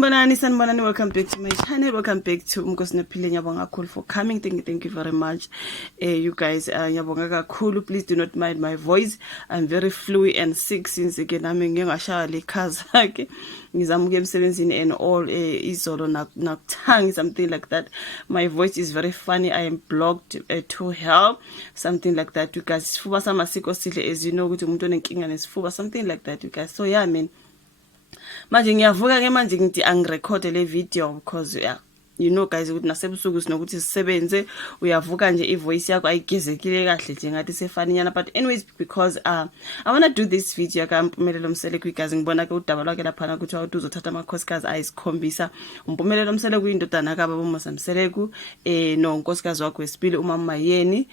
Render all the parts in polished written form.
Sanibonani, welcome back to my channel. Welcome back to Umkosinophile. Ngiyabonga kakhulu for coming. Thank you very much. You guys, ngiyabonga kakhulu. Please do not mind my voice. I'm very fluid and sick since again nami ngingashaya lekhaza ke. Ngizamuke emsebenzini and all izolo nakuthanga something like that. My voice is very funny. I am blocked to hell, something like that. You guys, sifuba samasiko sidle as you know ukuthi umuntu onenkinga nesifuba, something like that. You guys, so yeah, man. Manje ngiyavuka ke manje ngithi angirecord le video because you know guys ukuthi nasebusuku sinokuthi sisebenze uyavuka nje ivoice yakho ayigezekile kahle nje ngathi sefaninyana, but anyways because I want to do this video kaMpumelelo Mseleku guys. Ngibona ke udaba lwakhe lapha ukuthi awuthi uzothatha amakhosikazi ayisikhombisa. uMpumelelo Mseleku indodana kaBaba uMusa Mseleku nonkosikazi wakhe wesibili uMama Mayeni.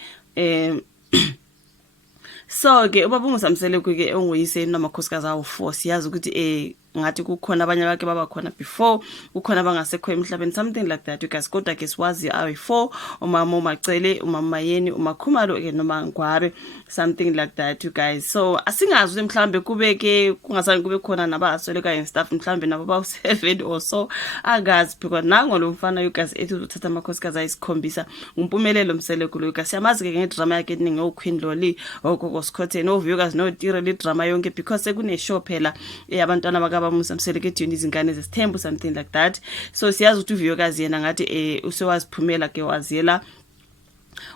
So ke uBaba uMusa Mseleku ke onguyise namakhosikazi awu4. Siyazi ukuthi ngathi kukhona abanye bakhe baba khona before, kukhona abangasekho emhlabeni, something like that. You guys, kodwa ke siwazi ayi4, uMama uMacele, uMama Mayeni, uMakhumalo ke noma Ngwabe, something like that. You guys, so asingazi ukuthi mhlambe kube ke kungasani kube khona nabasweleka and stuff, mhlambe nabo bawu7 or so, agazi because nango lo mfana you guys ethi uzothatha amakhosikazi ayisikhombisa uMpumelelo Mseleku. You guys, siyamazi ke ngedrama yakhe eningi oQueen Loli, oGogo Scott no view guys no tire le drama yonke because sekune show phela abantwana bakaba Musa Mseleku ethi izingane zesithembu, something like that. So siyazi ukuthi uviyo kazi yena ngathi usewaziphumela ke waziyela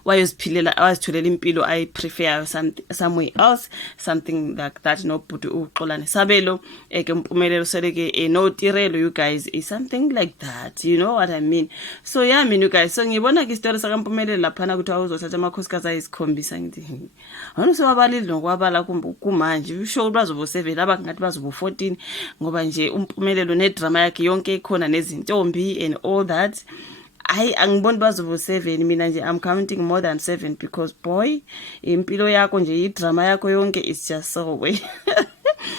wayoziphilela wazitholela impilo I prefer somewhere else, something like that. No but uXolani Sabelo ke Mpumelelo Seleke no tirelo. You guys is something like that, you know what I mean. So yeah, I mean you guys, so ngibona ke story saka Mpumelelo lapha na ukuthi awuzothatha amakhosikazi ayisikhombisa. Ngithi awona sewabalile nokwabala kumanje usho bazobo 7 abangathi bazobo 14 ngoba nje uMpumelelo nedrama yakhe yonke ikhona nezintombi and all that. Angiboni bazobo 7 mina nje I'm counting more than 7 because boy impilo yakho nje idrama yakho yonke is just so way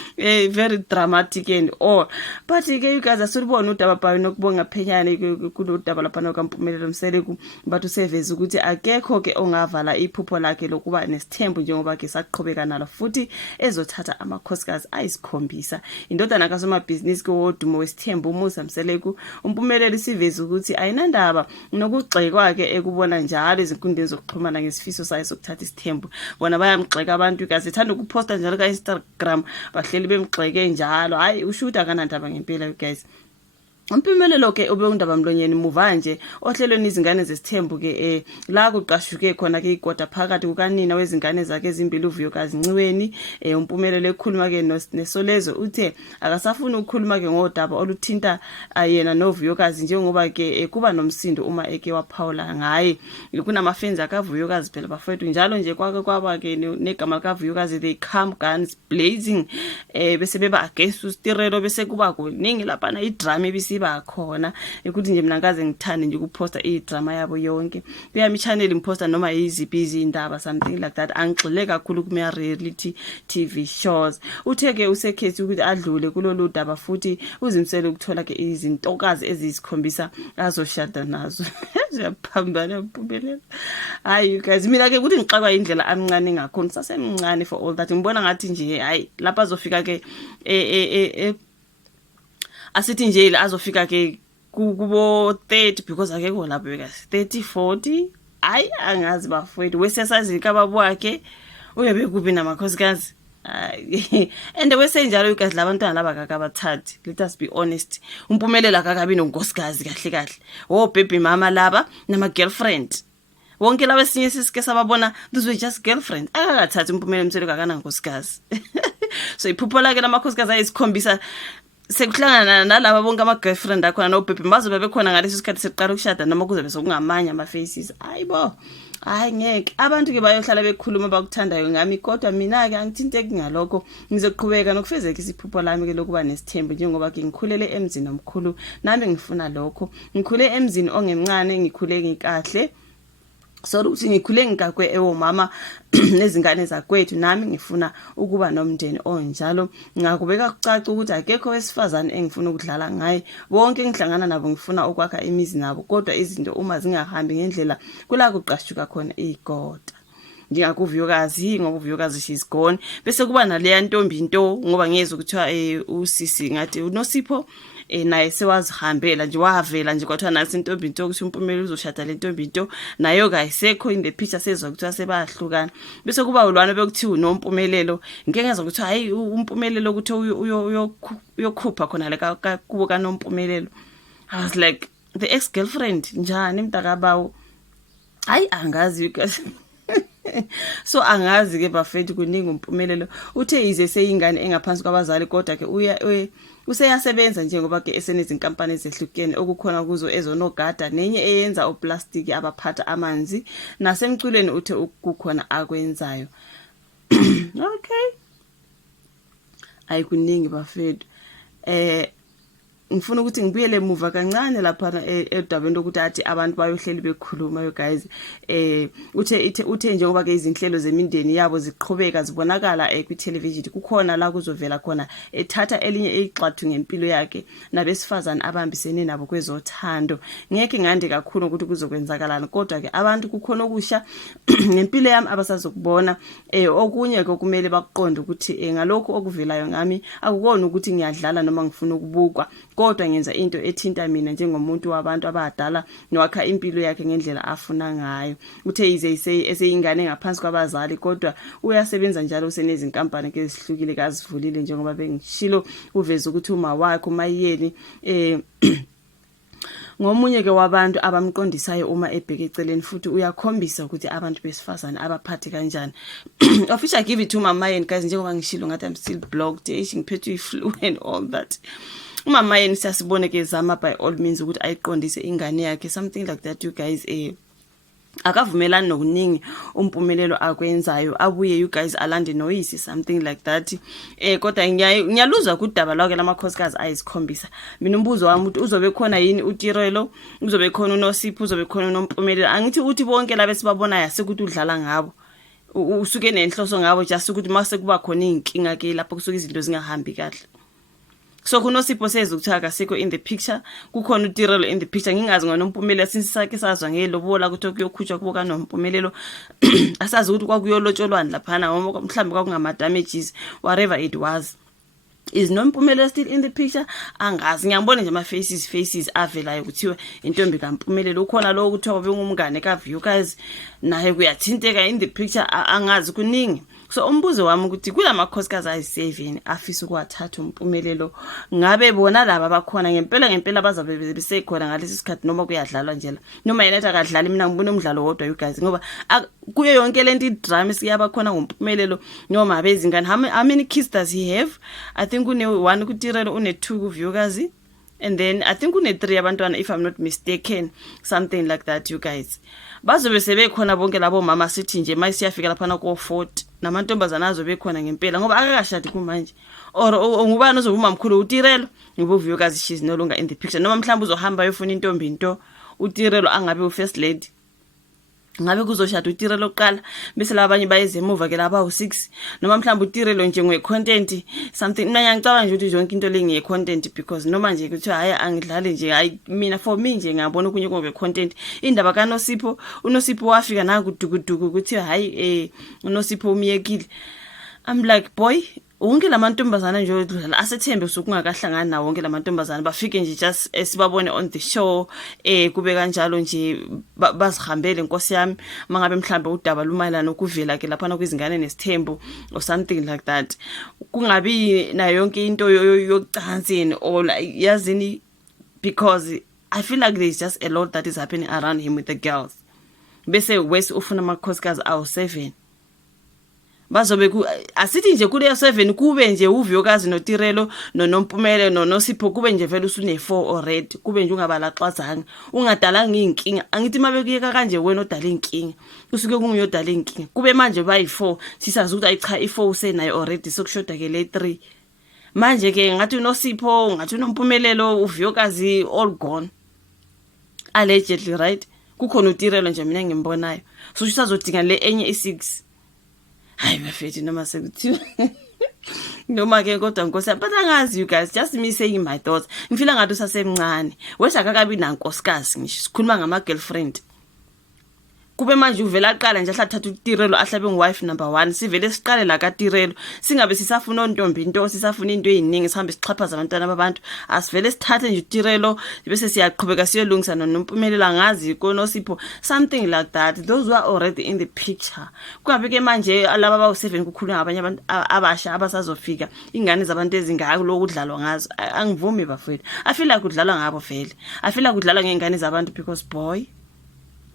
very dramatic and all. But ke you guys asibona udaba bayo nokubonga phenyane kulodaba lapha nokaMpumelelo Mseleku, but useveza ukuthi akekho ke ongavala iphupho lakhe lokuba nesithembu njengoba ke saqhubeka nalo futhi ezothatha amakhosikazi ayisikhombisa. Indodana kasoma business ke wodumo wesithembu uMusa Mseleku, uMpumelelo siveza ukuthi ayinandaba nokugxeka kwakhe ekubona njalo izinkundleni zokuxhumana ngesifiso sayo sokuthatha isithembu. Bona bayamgxeka abantu guys, ethanda ukuposta njalo ka Instagram bahleli bemgxeke njalo. Hayi ushuta akanandaba ngempela you guys. UMpumelelo ke ube undaba mlonyeni muva nje ohlelweni izingane zesithembu ke la kuqashuke khona ke igota phakathi kukanina wezingane zakhe ezimbili uVuyokazi Nciweni. uMpumelelo ekhuluma ke nesolezo uthe akasafuna ukukhuluma ke ngodaba oluthinta yena noVuyokazi njengoba ke kuba nomsindo uma eke waphawula ngaye. Kunamafenzi akaVuyokazi phela bafethu njalo nje kwake kwaba ke negama likaVuyokazi they come guns blazing bese beba against uStirelo bese kuba kuningi lapha na idrama ibisiba khona ukuthi nje mina ngaze ngithande nje ukuposta idrama yabo yonke. Kuyami channel imposta noma iziphi izindaba, something like that. Angixile kakhulu kuma reality TV shows. Utheke usekhethi ukuthi adlule kulolu daba futhi uzimsele ukuthola ke izintokazi ezisikhombisa azoshada nazo. Siyaphambana Mpumelelo. Hayi you guys, mina ke ukuthi ngixakwa indlela amncane ngakhona sasemncane for all that. Ngibona ngathi nje hayi lapha azofika ke asithi nje azofika ke kubo 30 because akekho lapho guys 30 40 hayi angazi bafowethu wesesazi kababa wakhe uyabe kubi namakhosikazi. And wesenjalo you guys labantwana laba kakabathathi, let us be honest. uMpumelelo akakabi nonkosikazi kahle kahle baby mama laba nama girlfriend wonke laba esinye sisike sababona those were just girlfriend. Akakathathi uMpumelelo Mseleku akana nkosikazi. So iphupho lake lamakhosikazi ayisikhombisa sekuhlangana nalabo bonke ama girlfriend akhona no baby bazobe bekhona ngaleso sikhathi seqala ukushada noma kuzobe sokungamanye ama faces. Hayibo hayi ngeke abantu ke bayohlala bekhuluma bakuthandayo ngami, kodwa mina ke angithinteki ngalokho. Ngizoqhubeka nokufezeka isiphupho lami ke lokuba nesithembu njengoba ke ngikhulele emzini omkhulu nami ngifuna lokho. Ngikhule emzini ongemncane, ngikhule ngikahle. So ukuthi ngikhule ngikakwe mama nezingane zakwethu nami ngifuna ukuba nomndeni onjalo. Ngakubeka kucaca ukuthi akekho wesifazane engifuna ukudlala ngaye. Bonke ngihlangana nabo ngifuna ukwakha imizi nabo, kodwa izinto uma zingahambi ngendlela kula kuqashuka khona igota. Ngingakuvuyokazi ngoba uVuyokazi she's gone, bese kuba naleya ntombi into ngoba ngeze ukuthiwa usisi ngathi uNosipho naye sewazihambela nje wavela nje kwathiwa nasi intombi into ukuthi uMpumelelo uzoshada le ntombi into nayo kayisekho in the picture sezwa kuthiwa sebayahlukana bese kuba ulwana bekuthiwa unoMpumelelo ngeke ngaza ukuthi hayi uMpumelelo ukuthi uyokhupha khona le kubo kaNompumelelo. I was like the ex-girlfriend njani mntakabawo hayi angazi because so angazi ke bafethu kuningi uMpumelelo uthe ize seyingane engaphansi kwabazali kodwa ke useyasebenza njengoba ke esenezinkampani ezehlukene okukhona kuzo ezonogada nenye eyenza oplastic abaphatha amanzi nasemculweni uthe ukukhona akwenzayo. Okay ayikuningi bafethu ngifuna ukuthi ngibuyele emuva kancane lapha edabeni lokuthi athi abantu bayohleli bekhuluma yo guys uthe njengoba ke izinhlelo zemindeni yabo ziqhubeka zibonakala ku television kukhona la kuzovela khona ethatha elinye igxathu ngempilo yakhe nabesifazana abambisene nabo kwezothando. Ngeke ngande kakhulu ukuthi kuzokwenzakalana kodwa ke abantu kukhona okusha ngempilo yami abasazokubona okunye kumele baqonde ukuthi ngalokho okuvelayo ngami akukona ukuthi ngiyadlala noma ngifuna ukubukwa kodwa ngenza into ethinta mina njengomuntu wabantu abadala nowakha impilo yakhe ngendlela afuna ngayo. Uthe ize eseyingane ngaphansi kwabazali kodwa uyasebenza njalo usenezinkampani ezihlukile kazivulile njengoba bengishilo uveza ukuthi uma wakhe umayeni ngomunye ke wabantu abamqondisayo uma ebheke eceleni futhi uyakhombisa ukuthi abantu besifazana abaphathe kanjani. Officially give it to Mama Yeni guys njengoba ngishilo ngathi I'm still blocked ngiphethe iflu and all that. Umama Yeni siyasibone ke zama by all means ukuthi ayiqondise ingane yakhe something like that you guys akavumelani nokuningi uMpumelelo akwenzayo abuye you guys alande noyisi something like that kodwa ngiyaluzwa kudaba lake lamakhosikazi ayisikhombisa. Mina umbuzo wami ukuthi uzobe khona yini uTirelo uzobe khona uNosipho uzobe khona uNompumelelo angithi uthi bonke labe sibabonayo sekuthi udlala ngabo usuke nenhloso ngabo just ukuthi mase kuba khona inkinga ke lapho kusuka izinto zingahambi kahle. So kuNosipho sezokuthiwa kasikho in the picture kukhona uTirelo in the picture ngingazi ngoNompumelelo since sake sazwa ngelobola ukuthi kuyokhutshwa kubo kaNompumelelo asazi ukuthi kwakuyolotsholwana lapha ngoba mhlambe kwakungama damages whatever it was. Is Nompumelelo still in the picture? Angazi ngiyambona nje ama faces avelayo kuthiwa intombi kaMpumelelo ukhona lo ukuthiwa bengumngane kaView guys naye kuyathinteka in the picture angazi kuningi. So umbuzo wami ukuthi kulamakhosikazi ayi7 afisa ukwathatha uMpumelelo ngabe bona laba bakhona ngempela bazabe besekhona ngalesi sikhathi noma kuyadlalwa nje la noma yena akadlala mina ngibona umdlalo wodwa you guys ngoba kuyo yonke lento idrama siyaba khona ngoMpumelelo noma abezingane how many kids does he have? I think une1 kuTirelo une2 kuViewkazi and then I think une3 abantwana if I'm not mistaken something like that you guys. Bazobe sebekhona bonke labo mama sithi nje mayisiyafika lapha na ko40 namantombazana azobe khona ngempela ngoba akakashadi kumanje or ngubani ozobuma mkhulu uTirelo ngiboViewkazi she's no longer in the picture noma mhlawumbe uzohamba uyofuna intombi into uTirelo angabe ufirst lady ngabe kuzoshada uTirelo oqala bese labanye bayeze emuva ke laba u6 noma mhlawumbe uTirelo nje ngwe-content something mina ngicabanga nje ukuthi yonke into lengiye-content because noma nje kuthi hayi angidlale nje hayi mina for me nje ngiyabona kunye ngokwe-content indaba kaNosipho uNosipho wafika nakudukuduku ukuthi hayi uNosipho umyekile. I'm like boy wonke lamantombazana nje odlala asethembe usukungakahlangana nawo wonke lamantombazana bafike nje just sibabone on the show kube kanjalo nje bazihambele inkosi yami mangabe mhlambe udaba lumayelana nokuvela ke lapha na kwizingane nesithembu or something like that kungabi na yonke into yokucansini or yazini because I feel like there's just a lot that is happening around him with the girls bese wese ufuna amakhosikazi awu7 bazobe asithi nje kule 7 kube nje uViewkazi noTirelo noNompumelelo noNosipho kube nje vele usune4 already kube nje ungabalaxwazanga ungadalanga inkinga angithi mabekuyeka kanje wena odala inkinga kusuke kungiyodala inkinga kube manje bayi4 sisazi ukuthi ayicha i4 usenayo already sokushoda ke le3 manje ke ngathi uNosipho ngathi uNompumelelo uViewkazi all gone allegedly right kukhona uTirelo nje mina ngimbonayo so usazodinga le enye i6 hayi bafethi noma sekuthiwa noma ke kodwa nkosi but angazi you guys just me saying my thoughts ngifila ngathi usasemncane wesha akakabi nankosikazi ngisho sikhuluma ngama girlfriend kube manje uvela aqala nje ahlathatha uTirelo ahlabe ngiwife number 1 sivele siqale la kaTirelo singabe sisafuna ontombi into sisafuna into eziningi sihambe sixhaphaza abantwana babantu asivele sithathe nje uTirelo bese siyaqhubeka siyolungisa noNompumelelo ngazi koNosipho something like that. Those were already in the picture. Kungabe ke manje laba bawu7 kukhulu ngabanye abantu abasha abasazofika ingane zabantu ezingaka lokudlalwa ngazo angivumi bafethu. I feel like kudlalwa ngabo vele. I feel like kudlalwa ngengane zabantu because boy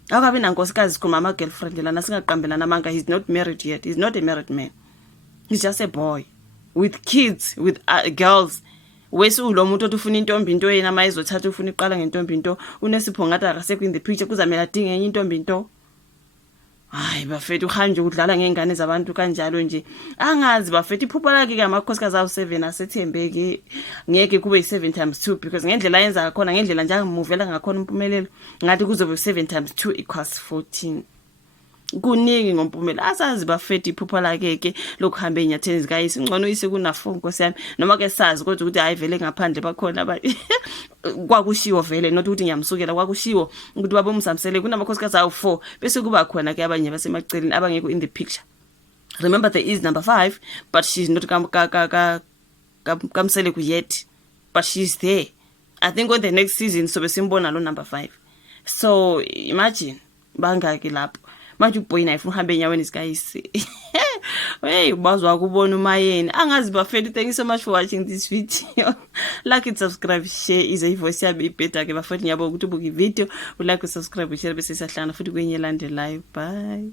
akabe nankosikazi sikhuluma ama girlfriend lana singaqambelana amanga. He's not married yet. He's not a married man. He's just a boy with kids with girls. Wesulo umuntu ofuna intombi into yena mayizothatha ufuna iqala ngentombi into uNesipho ngathi akasekho in the picture kuzamela adinge enye intombi into. Hayi bafethu uhanje udlala ngengane zabantu kanjalo nje angazi bafethu iphupho lakhe ke amakhosikazi awu7 asethembeke ngeke kube yi7 times 2 because ngendlela yenza ngakhona ngendlela nje angimuvela ngakhona uMpumelelo ngathi kuzobe 7 times 2 equals 14 kuningi ngoMpumelelo asazi bafethu iphupho lakhe ke lokuhamba enyatheni zikayise ngcono ise kuna4 Nkosi yami noma ke sazi kodwa ukuthi hayi vele ngaphandle bakhona kwakushiwo vele not ukuthi ngiyamsukela kwakushiwo ukuthi babo umsamsele kunamakhosikazi awu4 bese kuba khona ke abanye basemaceleni abangekho in the picture. Remember there is number 5 but she's not kamsele ku yet but she's there. I think on the next season so besimbona lo number 5. So imagine bangaki lapho manje uBoy naye ufuna uhambe enyaweni zikayise. Hey bazwa kubona umayeni angazi bafethu. Thank you so much for watching this video. Like and subscribe, share is a voice yabe better ke bafethu ngiyabo ukuthi ubuka ivideo, like, subscribe, share bese siyahlangana futhi kwenye landelayo. Bye.